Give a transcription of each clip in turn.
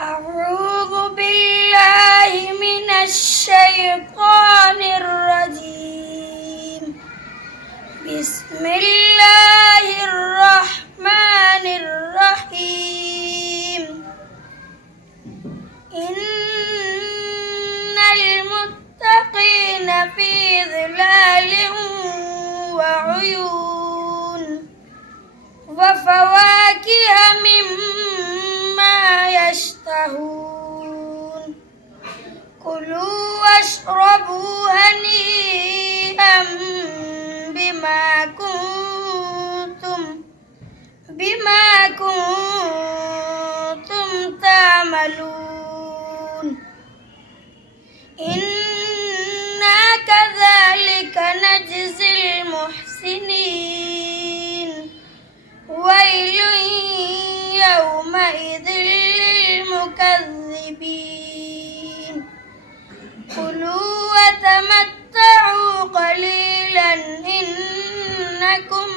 أعوذ بالله من الشيطان الرجيم. بسم الله الرحمن الرحيم. إن المتقين في ظلال وعيون وفواكه مما يشتهون. كلوا واشربوا هنيئا بما كنتم تعملون. إنا كذلك نجزي المحسنين. ويل يومئذ للمكذبين. كلوا وتمتعوا قليلا إنكم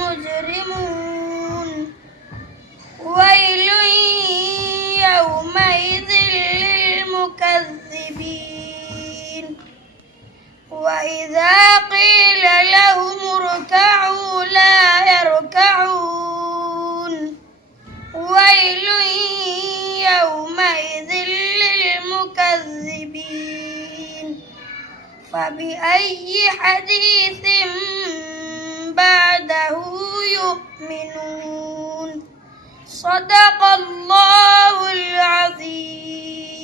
مجرمون. ويل يومئذ للمكذبين. وإذا قيل لهم اركعوا لا يركعون. ويل يومئذ للمكذبين. فبأي حديث بعده يؤمنون. صدق الله العظيم.